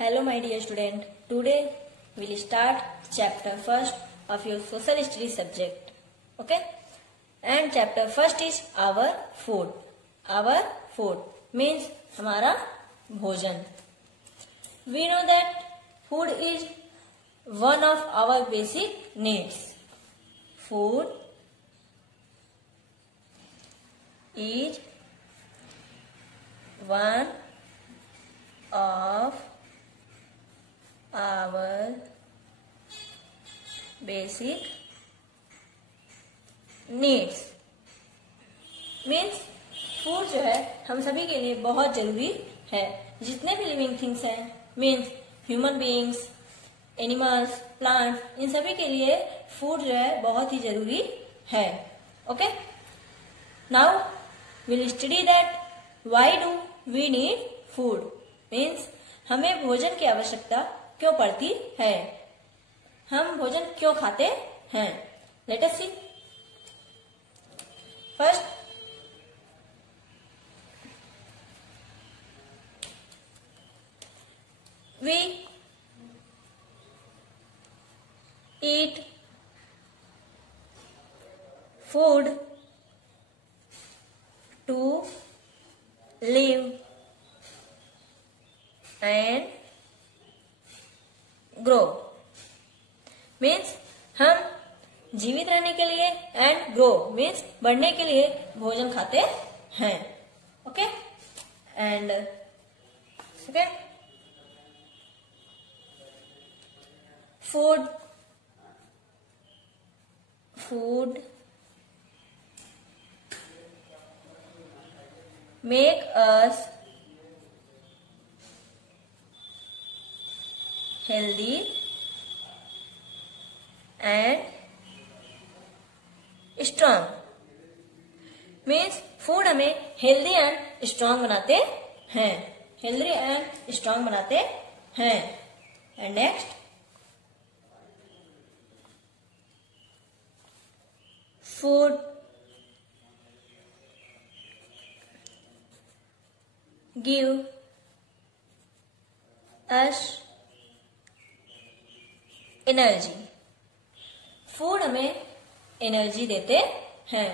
Hello my dear student, today we will start chapter first of your social studies subject. Okay? And chapter first is our food. Our food means हमारा भोजन. We know that food is one of our basic needs. Food is one of our basic needs. Means food जो है हम सभी के लिए बहुत जरूरी है. जितने भी लिविंग थिंग्स हैं, means human beings, animals, plants, इन सभी के लिए फूड जो है बहुत ही जरूरी है. Okay, now will study that why do we need food. Means हमें भोजन की आवश्यकता क्यों पड़ती है, हम भोजन क्यों खाते हैं. Let us see. First, we eat food to live and grow. Means हम जीवित रहने के लिए एंड ग्रो मीन्स बढ़ने के लिए भोजन खाते हैं. Okay, and second, food make us healthy and strong. Means food हमें हेल्दी एंड स्ट्रांग बनाते हैं. हेल्दी एंड स्ट्रांग बनाते हैं. And next, food give us energy. Food हमें एनर्जी देते हैं.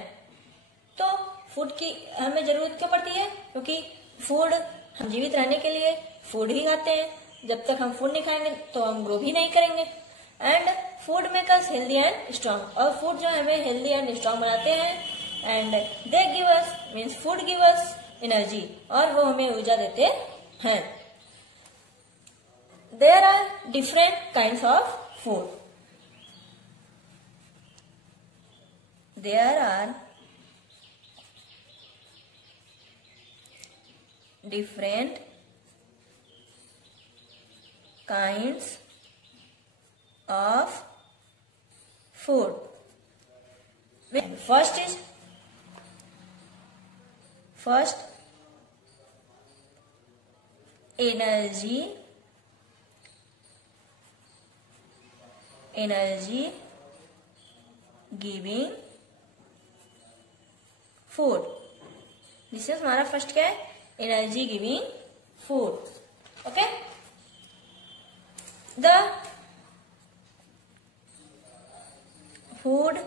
तो फूड की हमें जरूरत क्यों पड़ती है? क्योंकि फूड हम जीवित रहने के लिए फूड ही खाते हैं. जब तक हम फूड नहीं खाएंगे तो हम ग्रो भी नहीं करेंगे. And food make us healthy and strong. और फूड जो हमें हेल्दी एंड स्ट्रांग बनाते हैं and they give us means food give us energy, और वो हमें ऊर्जा देते हैं. There are different kinds of food. There are different kinds of food. First energy giving food. This is हमारा फर्स्ट क्या है? Energy giving food. Okay, the food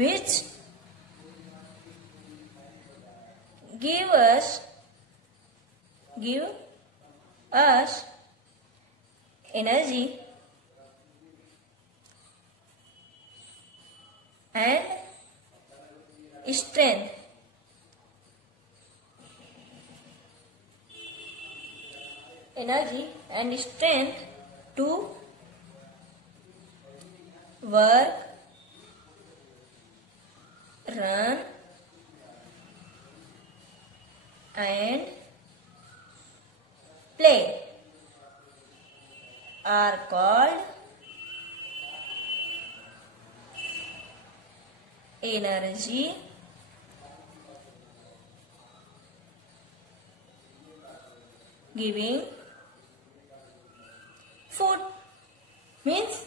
which give us energy and strength to work, run and play are called energy giving food. Means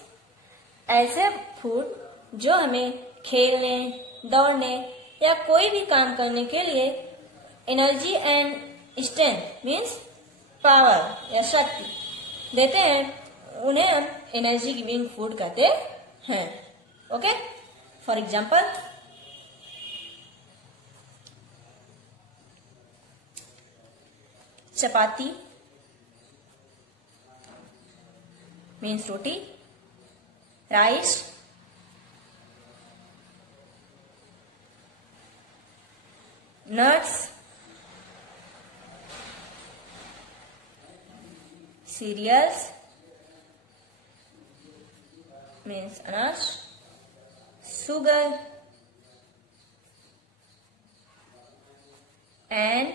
ऐसे फूड जो हमें खेलने, दौड़ने या कोई भी काम करने के लिए energy and strength means power या शक्ति देते हैं, उन्हें हम एनर्जी गिविंग फूड कहते हैं। Okay, for example chapati means roti, rice, nuts, cereals means अनाज, sugar and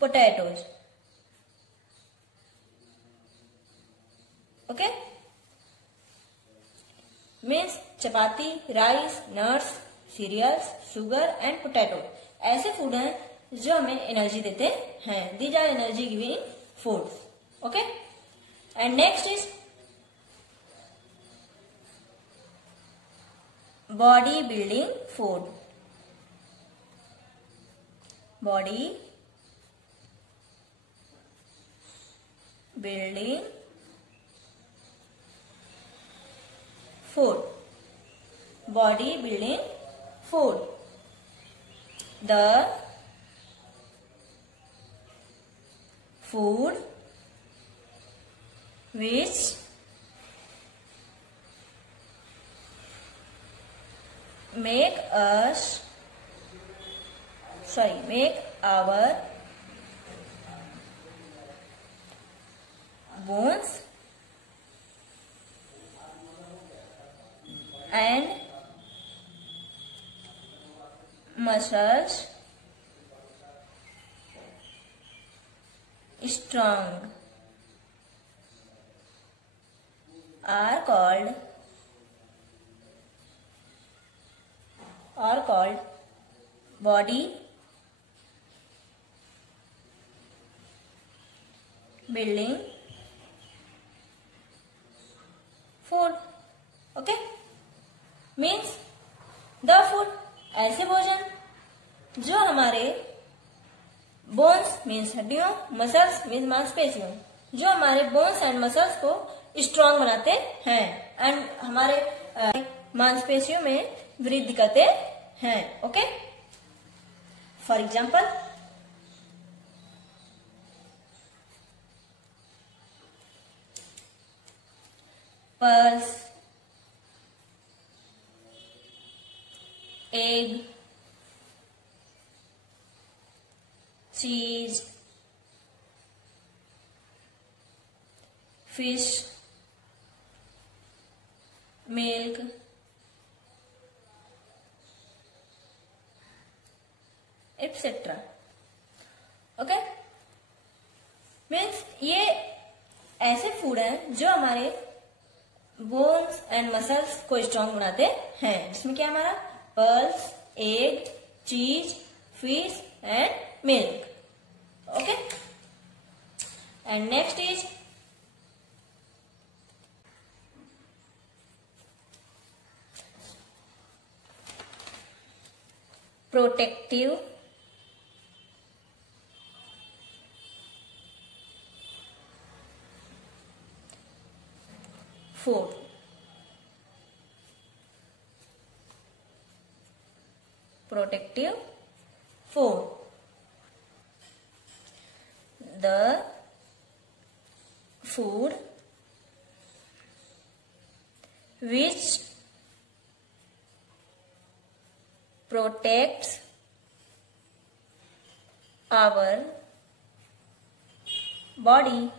potatoes. Okay, means chapati, rice, nuts, cereals, sugar and potato ऐसे फूड हैं जो हमें एनर्जी देते हैं। These are energy giving foods. Okay, and next is body building food. Body building food, body building food. The food which make our bones and muscles strong are called body building food. Okay, means the food ऐसे भोजन जो हमारे bones means हड्डियों, muscles means मांसपेशियों, जो हमारे bones and muscles को strong बनाते हैं एंड हमारे मांसपेशियों में वृद्धि करते हैं। Okay, for example purse, egg, cheese, fish, milk, etc. Okay, means ये ऐसे फूड हैं जो हमारे बोन्स एंड मसल्स को स्ट्रांग बनाते हैं, जिसमें क्या हमारा pearls, egg, cheese, fish and milk. Okay, and next is protective food. Protective food. The food which protects our body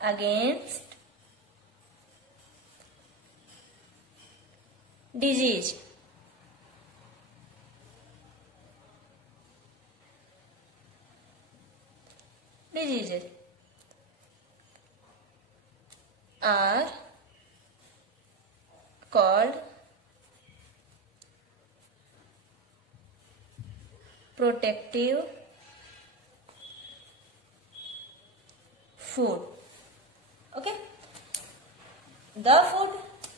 against disease. Diseases are called protective food. Okay, the food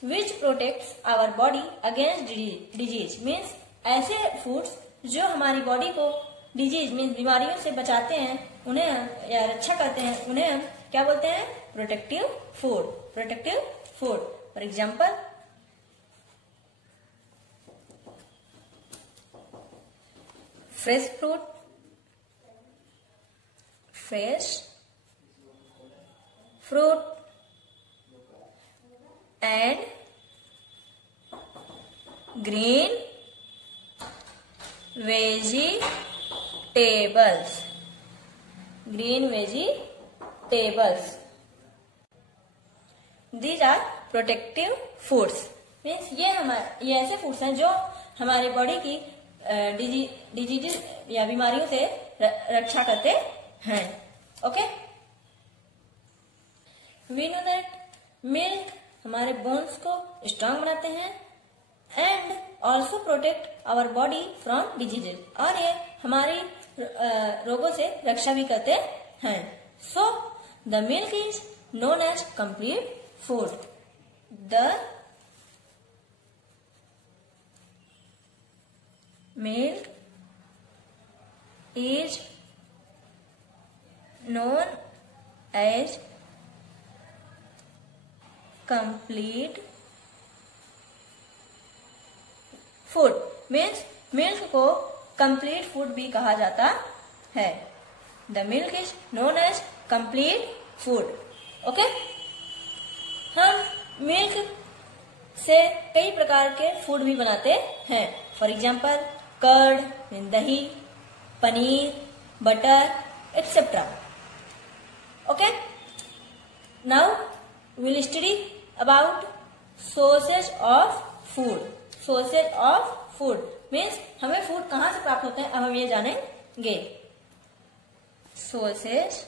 which protects our body against disease means ऐसे foods जो हमारी बॉडी को disease means बीमारियों से बचाते हैं उन्हें या रक्षा करते हैं उन्हें हम क्या बोलते हैं? Protective food. Protective food for example fresh fruit, fresh fruit and green vegetables, green vegetables, these are protective foods means ये ऐसे फूड्स हैं जो हमारे बॉडी की डिजीज या बीमारियों से रक्षा करते हैं। Okay, we know that milk हमारे बोन्स को स्ट्रांग बनाते हैं and also protect our body from diseases, और ये हमारी रोगों से रक्षा भी करते हैं। So the milk is known as complete food. The milk is known as complete food means milk को कंप्लीट फूड भी कहा जाता है। The milk is known as complete food. Okay, हम मिल्क से कई प्रकार के फूड भी बनाते हैं। फॉर एग्जाम्पल कर्ड, दही, paneer, butter etcetera. Okay, now we'll study about sources of food. Sources of food means हमें फूड कहाँ से प्राप्त होते हैं, अब हम ये जानेंगे। Sources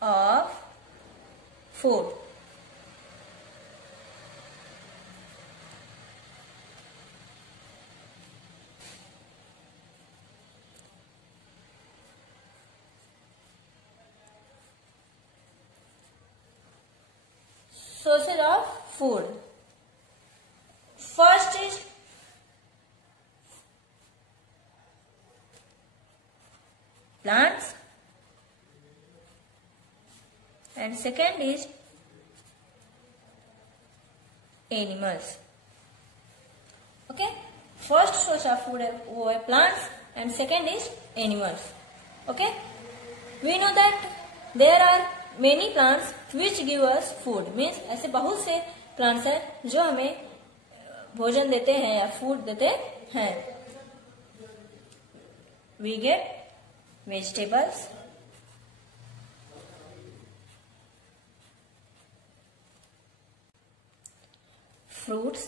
of food. Sources of food. First is plants and second is animals. Okay, first source of food है वो है plants and second is animals. Okay, we know that there are many plants which give us food means ऐसे बहुत से plants हैं जो हमें भोजन देते हैं या फूड देते हैं। we get vegetables, fruits,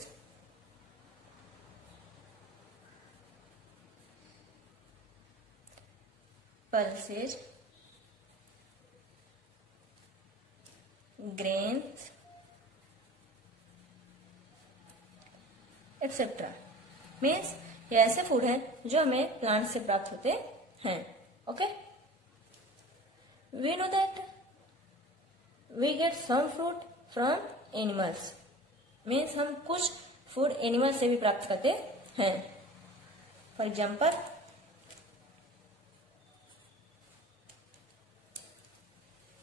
pulses, grains etcetera means ये ऐसे फूड हैं जो हमें प्लांट से प्राप्त होते हैं। Okay, we know that we get some fruit from animals means हम कुछ फूड एनिमल से भी प्राप्त करते हैं। For example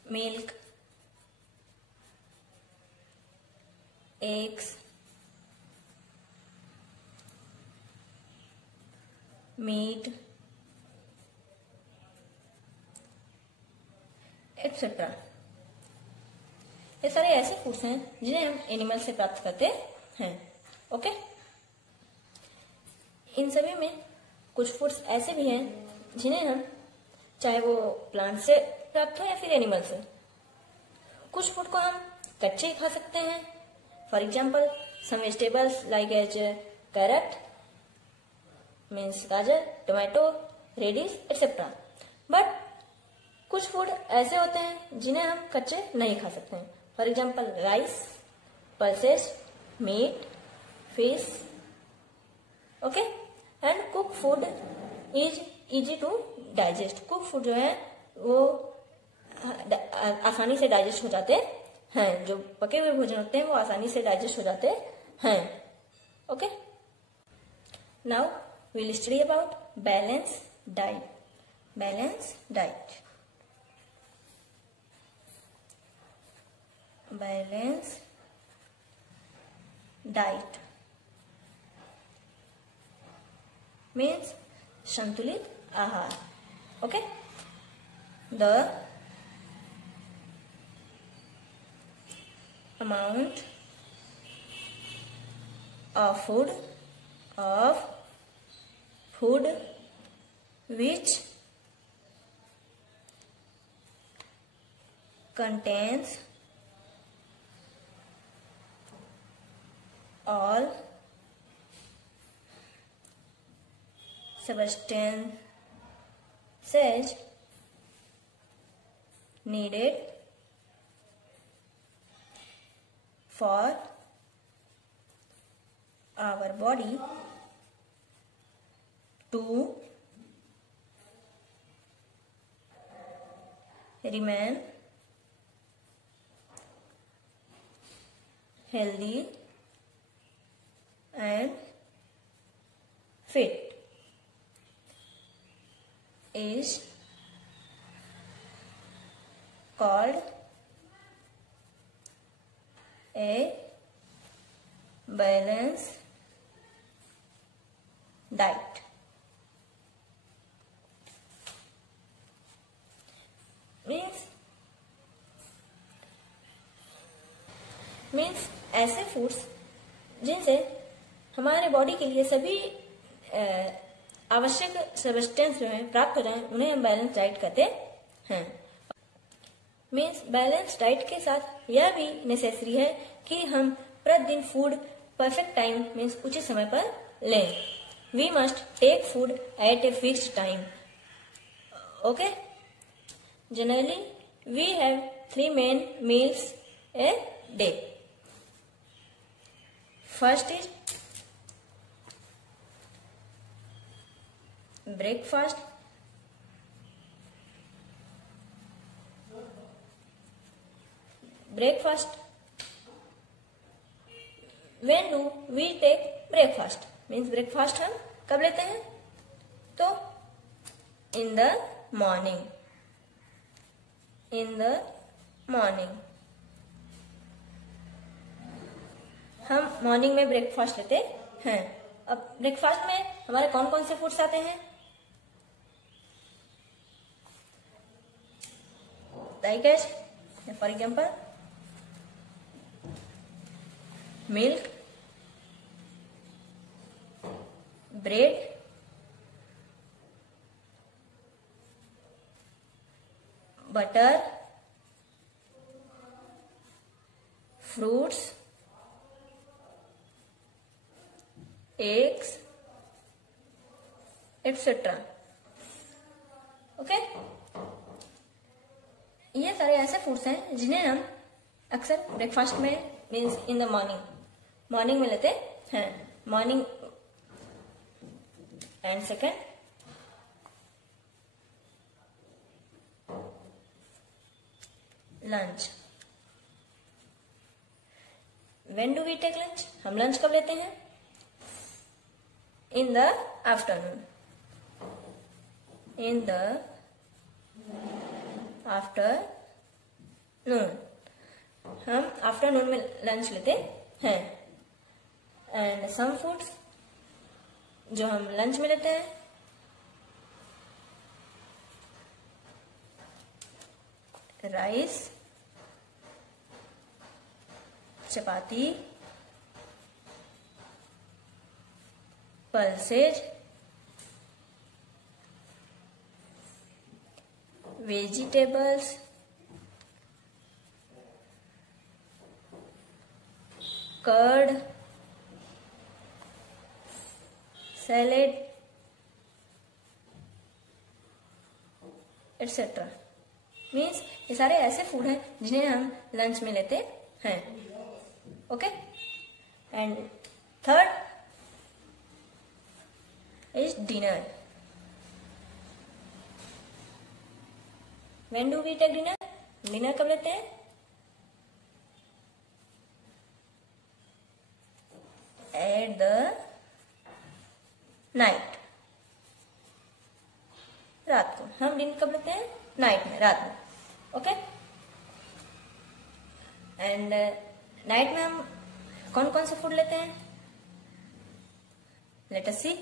milk, eggs, meat, etcetera. ये सारे ऐसे फूड्स हैं जिन्हें हम एनिमल से प्राप्त करते हैं। ओके, इन सभी में कुछ फूड्स ऐसे भी हैं जिन्हें हम चाहे वो प्लांट से प्राप्त हो या फिर एनिमल से, कुछ फूड को हम कच्चे ही खा सकते हैं। For example some vegetables like as carrot means गाजर, टोमेटो, रेडिश एक्सेट्रा। बट कुछ फूड ऐसे होते हैं जिन्हें हम कच्चे नहीं खा सकते हैं। For example rice, pulses, meat, fish. Okay, and cook food is easy to digest. Cook food जो है वो आसानी से डाइजेस्ट हो जाते हैं। जो पके हुए भोजन होते हैं वो आसानी से डाइजेस्ट हो जाते हैं। Okay, Now we'll study about balanced diet. Balanced diet. Balanced diet means संतुलित आहार. Okay? The amount of food which contains all substances needed for our body to remain healthy and fit is called a balanced diet. Means ऐसे फूड्स जिनसे हमारे बॉडी के लिए सभी आवश्यक सब्सटेंस जो है प्राप्त हो जाए, उन्हें हम बैलेंस डाइट कहते हैं. मीन्स बैलेंस डाइट के साथ यह भी नेसेसरी है कि हम प्रतिदिन फूड परफेक्ट टाइम मीन्स उचित समय पर लें. We must take food at a fixed time. Okay. Generally we have 3 main meals a day. First is breakfast. Breakfast. When do we take breakfast? Means breakfast हम कब लेते हैं? तो in the morning. In the morning. हम मॉर्निंग में ब्रेकफास्ट लेते हैं. अब ब्रेकफास्ट में हमारे कौन कौन से फूड्स आते हैं? Like as for example milk, bread, butter, fruits, eggs etcetera. Okay. ये सारे ऐसे फूड्स हैं जिन्हें हम अक्सर ब्रेकफास्ट में मीन्स इन द मॉर्निंग में लेते हैं. Morning and second lunch. When do we take lunch? हम लंच कब लेते हैं? In the afternoon. In the afternoon. हम आफ्टरनून में लंच लेते हैं. एंड सम फूड्स जो हम लंच में लेते हैं, राइस, चपाती, pulses, vegetables, curd, salad, etc. Means ये सारे ऐसे फूड हैं जिन्हें हम लंच में लेते हैं. Okay. And third is dinner. When do we take dinner? Dinner कब लेते हैं? At the नाइट, रात को। हम डिनर कब लेते हैं? नाइट में, रात में। ओके। एंड नाइट में हम कौन कौन सा फूड लेते हैं? लेट अस सी।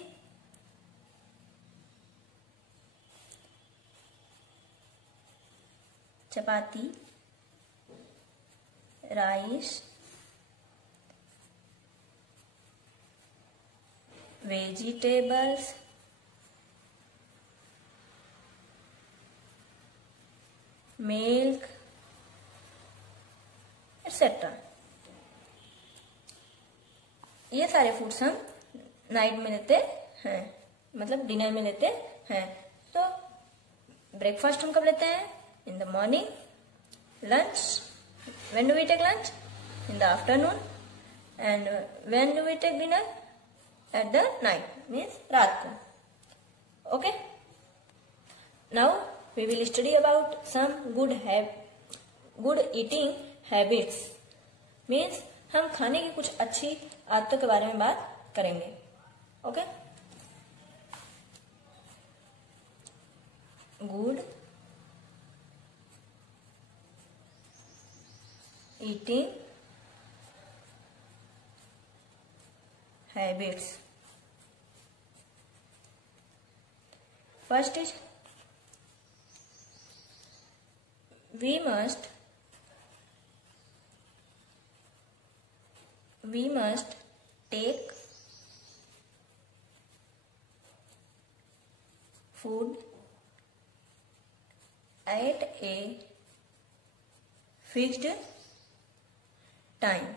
चपाती, राइस, वेजिटेबल्स, मिल्क, एक्सेट्रा। ये सारे फूड्स हम नाइट में लेते हैं, मतलब डिनर में लेते हैं। तो ब्रेकफास्ट हम कब लेते हैं? In the morning. Lunch, when do we take lunch? In the afternoon. And when do we take dinner? At the night, means रात को। Okay. Now we will study about some good eating habits, means हम खाने की कुछ अच्छी आदतों के बारे में बात करेंगे। Okay. Good eating habits. First is we must take food at a fixed time.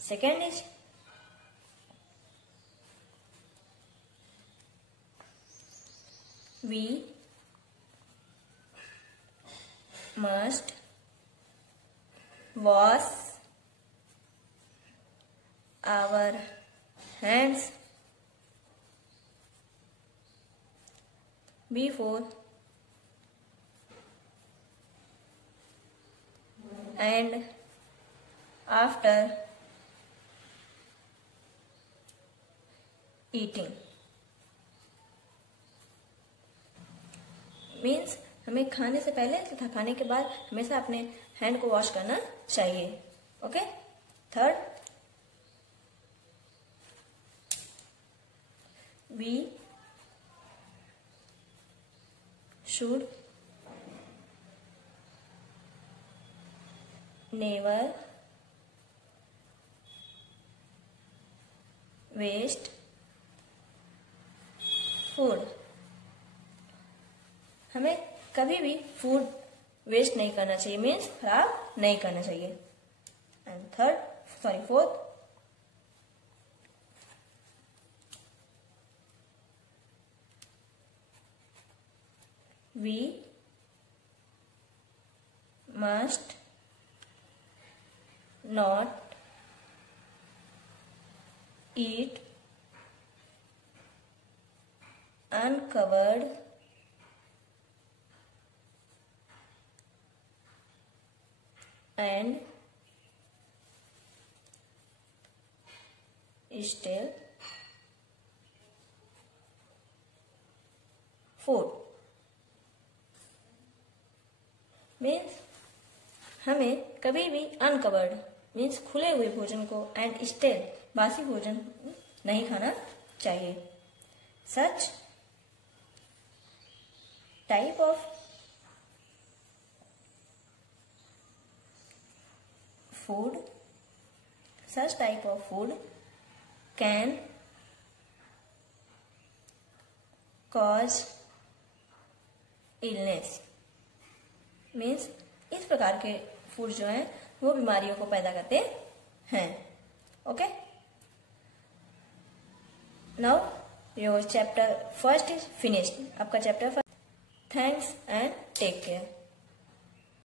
Second is we must wash our hands before and after eating, means हमें खाने से पहले तथा खाने के बाद हमेशा अपने हैंड को वॉश करना चाहिए। Okay. Third, we should never waste food. हमें कभी भी फूड वेस्ट नहीं करना चाहिए, मीन्स खराब नहीं करना चाहिए। And fourth, we must not eat uncovered and stale food, means हमें कभी भी अनकवर्ड मीन्स खुले हुए भोजन को एंड स्टेल बासी भोजन नहीं खाना चाहिए। Such type of food, such type of food can cause illness, means इस प्रकार के फूड जो हैं वो बीमारियों को पैदा करते हैं। Okay. Now your chapter first is finished. आपका chapter first. Thanks and take care.